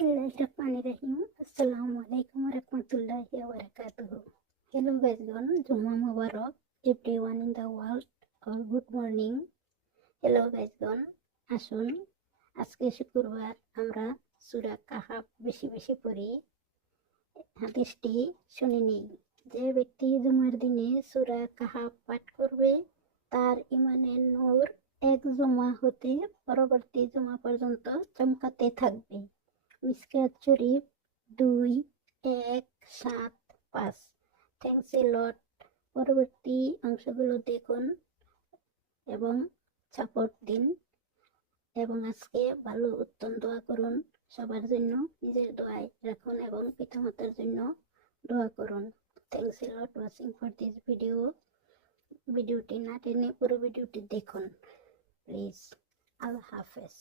Bismillahirrahmanirrahim. Assalamualaikum warahmatullahi wabarakatuh. Hello guys, Juma Mubarak, everyone in the world, or good morning. Hello guys, আসুন আজকে শুক্রবার আমরা সূরা কাহাফ বেশি বেশি পড়ি। হাদিসটি শুনে নিই। যে ব্যক্তি জুমার দিনে সূরা কাহাফ পাঠ করবে তার ইমানের নূর এক জুমা হতে পরবর্তী জুমা পর্যন্ত চমকাতে থাকবে। মিসকাত শরীফ 2:1-7-5। থ্যাংকস এ লট। পরবর্তী অংশগুলো দেখুন এবং সাপোর্ট দিন এবং আজকে ভালো উত্তম দোয়া করুন। সবার জন্য নিজের দোয়ায় রাখুন এবং পিতামাতার জন্য দোয়া করুন। Thanks a lot watching for this video. ভিডিওটি না টেনে পুরো ভিডিওটি দেখুন প্লিজ। আল্লাহ হাফেজ।